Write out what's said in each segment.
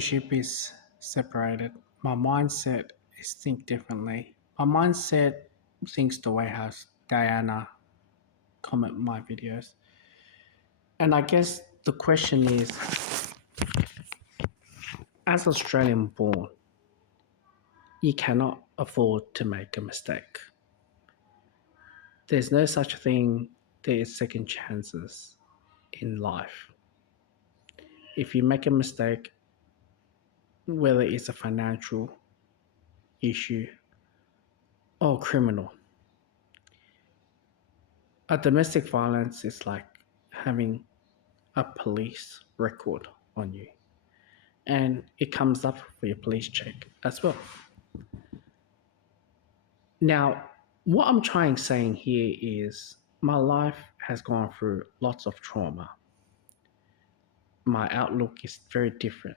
Relationship is separated. My mindset is think differently. My mindset thinks the way how Diana comment my videos. And I guess the question is, as Australian born, you cannot afford to make a mistake. There's no such thing, there is second chances in life. If you make a mistake, whether it's a financial issue or criminal, a domestic violence is like having a police record on you, and it comes up for your police check as well. Now, what I'm trying saying here is my life has gone through lots of trauma. My outlook is very different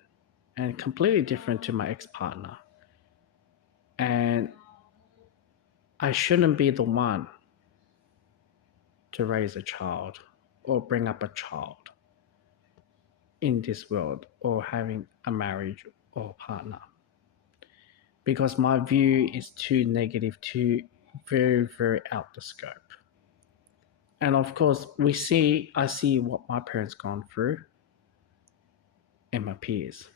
and completely different to my ex-partner, and I shouldn't be the one to raise a child or bring up a child in this world or having a marriage or partner, because my view is too negative, too very out the scope. And of course, I see what my parents gone through and my peers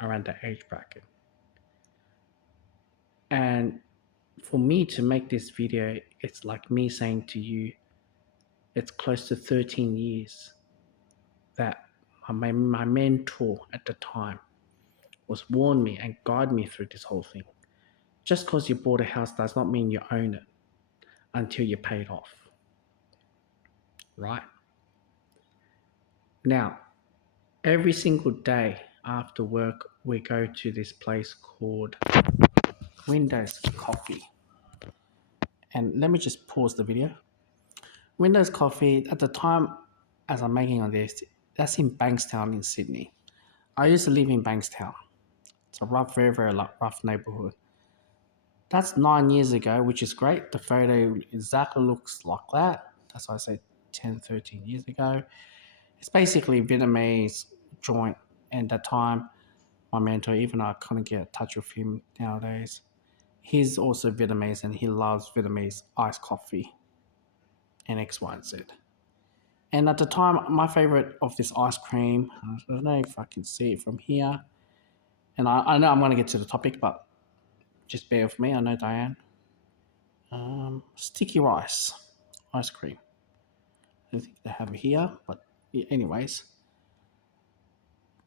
around that age bracket. And for me to make this video, it's like me saying to you, it's close to 13 years that my mentor at the time was warn me and guide me through this whole thing. Just because you bought a house does not mean you own it until you pay it off, right? Now, every single day after work, we go to this place called Windows Coffee. And let me just pause the video. Windows Coffee, at the time, as I'm making on this, that's in Bankstown in Sydney. I used to live in Bankstown. It's a rough, very rough neighborhood. That's 9 years ago, which is great. The photo exactly looks like that. That's why I say 10, 13 years ago. It's basically Vietnamese joint. And at the time, my mentor, even though I couldn't get in touch with him nowadays, he's also Vietnamese and he loves Vietnamese iced coffee and X, Y, and Z. And at the time, my favorite of this ice cream, I don't know if I can see it from here. And I know I'm going to get to the topic, but just bear with me. I know Diane. Sticky rice ice cream. I don't think they have it here, but yeah, anyways.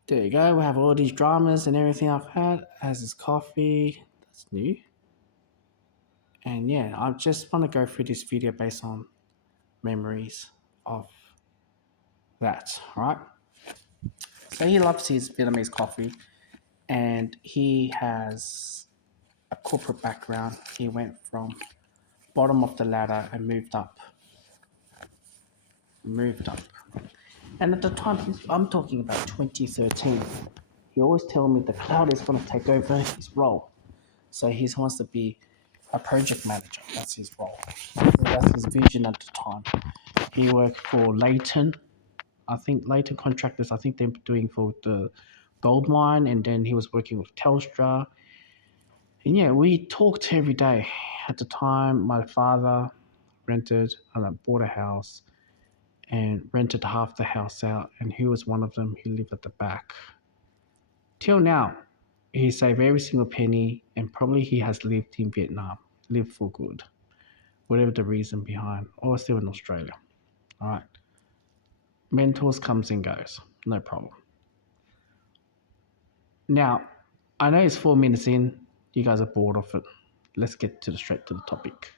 There you go. We have all these dramas and everything I've had. As this coffee, that's new. And yeah, I just want to go through this video based on memories of that, right? So he loves his Vietnamese coffee and he has a corporate background. He went from bottom of the ladder and moved up. And at the time, I'm talking about 2013, he always tell me the cloud is going to take over his role. So he wants to be a project manager. That's his role. That's his vision at the time. He worked for Leighton. I think Leighton Contractors, I think they're doing for the gold mine. And then he was working with Telstra. And yeah, we talked every day. At the time, my father bought a house and rented half the house out. And he was one of them. He lived at the back. Till now, he saved every single penny and probably he has lived in Vietnam, lived for good, whatever the reason behind, or still in Australia. All right. Mentors comes and goes, no problem. Now, I know it's 4 minutes in, you guys are bored of it. Let's get straight to the topic.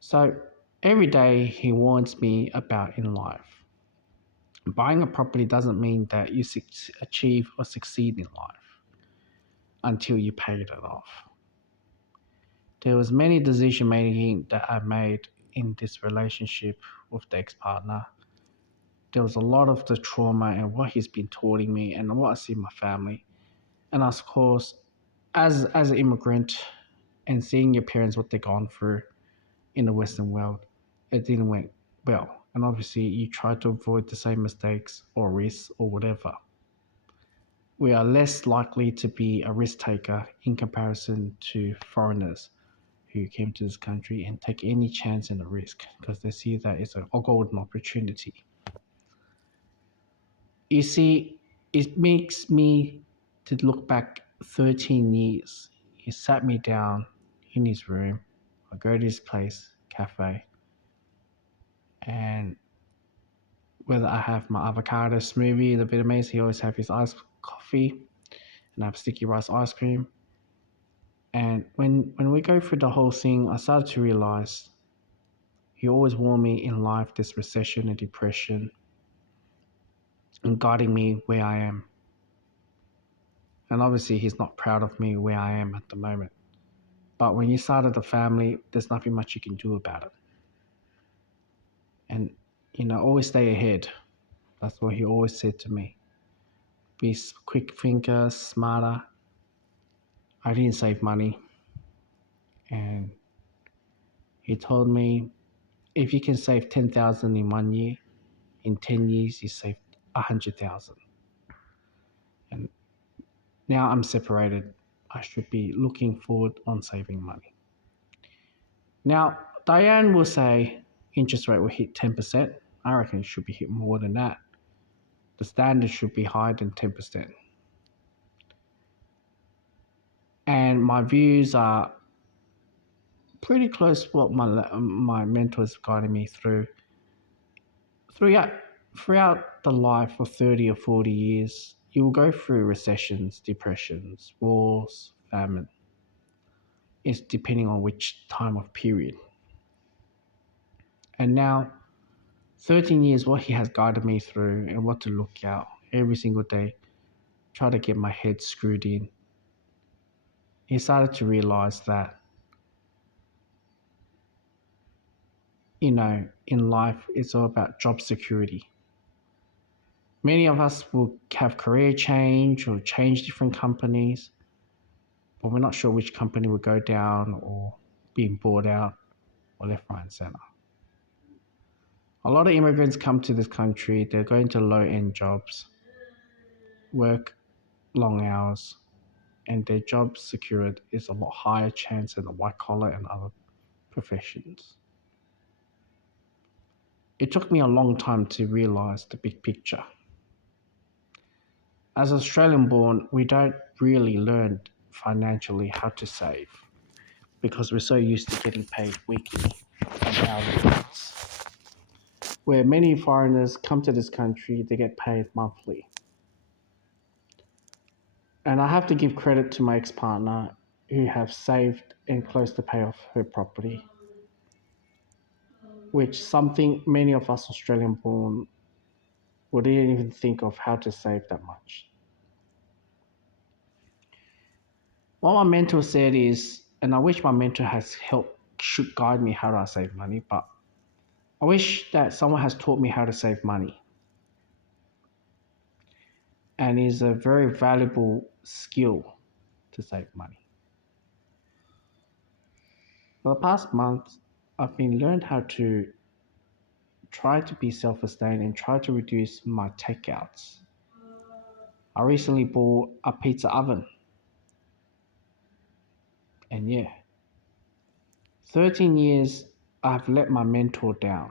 So, every day he warns me about in life. Buying a property doesn't mean that you achieve or succeed in life until you pay it off. There was many decision making that I made in this relationship with the ex-partner. There was a lot of the trauma and what he's been taught me and what I see in my family. And of course, as an immigrant and seeing your parents, what they've gone through in the Western world, it didn't went well. And obviously you try to avoid the same mistakes or risks or whatever. we are less likely to be a risk taker in comparison to foreigners who came to this country and take any chance in a risk because they see that it's a golden opportunity. You see, it makes me to look back 13 years. He sat me down in his room. I go to his place, cafe, and whether I have my avocado smoothie, the Vietnamese, he always have his iced coffee, and I have sticky rice ice cream. And when we go through the whole thing, I started to realize he always warned me in life this recession and depression and guiding me where I am. And obviously, he's not proud of me where I am at the moment. But when you started a family, there's nothing much you can do about it. And, always stay ahead. That's what he always said to me. Be quick thinker, smarter. I didn't save money. And he told me, if you can save 10,000 in 1 year, in 10 years, you saved 100,000. And now I'm separated. I should be looking forward on saving money. Now, Diane will say interest rate will hit 10%. I reckon it should be hit more than that. The standard should be higher than 10%. And my views are pretty close to what my mentors guided me throughout the life of 30 or 40 years. You will go through recessions, depressions, wars, famine. It's depending on which time of period. And now, 13 years, what he has guided me through and what to look out every single day, try to get my head screwed in. He started to realize that, in life, it's all about job security. Many of us will have career change or change different companies, but we're not sure which company will go down or being bought out or left, right, and center. A lot of immigrants come to this country, they're going to low-end jobs, work long hours, and their job secured is a lot higher chance than the white collar and other professions. It took me a long time to realize the big picture. As Australian born, we don't really learn financially how to save because we're so used to getting paid weekly and hourly rates. Where many foreigners come to this country, they get paid monthly. And I have to give credit to my ex-partner who have saved and close to pay off her property, which something many of us Australian born wouldn't even think of how to save that much. What my mentor said is, and I wish my mentor has helped, should guide me how do I save money, but I wish that someone has taught me how to save money. And is a very valuable skill to save money. For the past month, I've been learned how to try to be self-sustained and try to reduce my takeouts. I recently bought a pizza oven. And yeah, 13 years I've let my mentor down.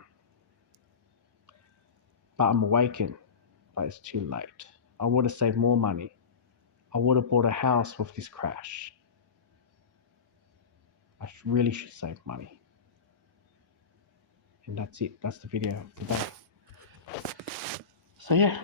But I'm awakened, but it's too late. I would have saved more money. I would have bought a house with this crash. I really should save money. And that's it. That's the video of today. So yeah.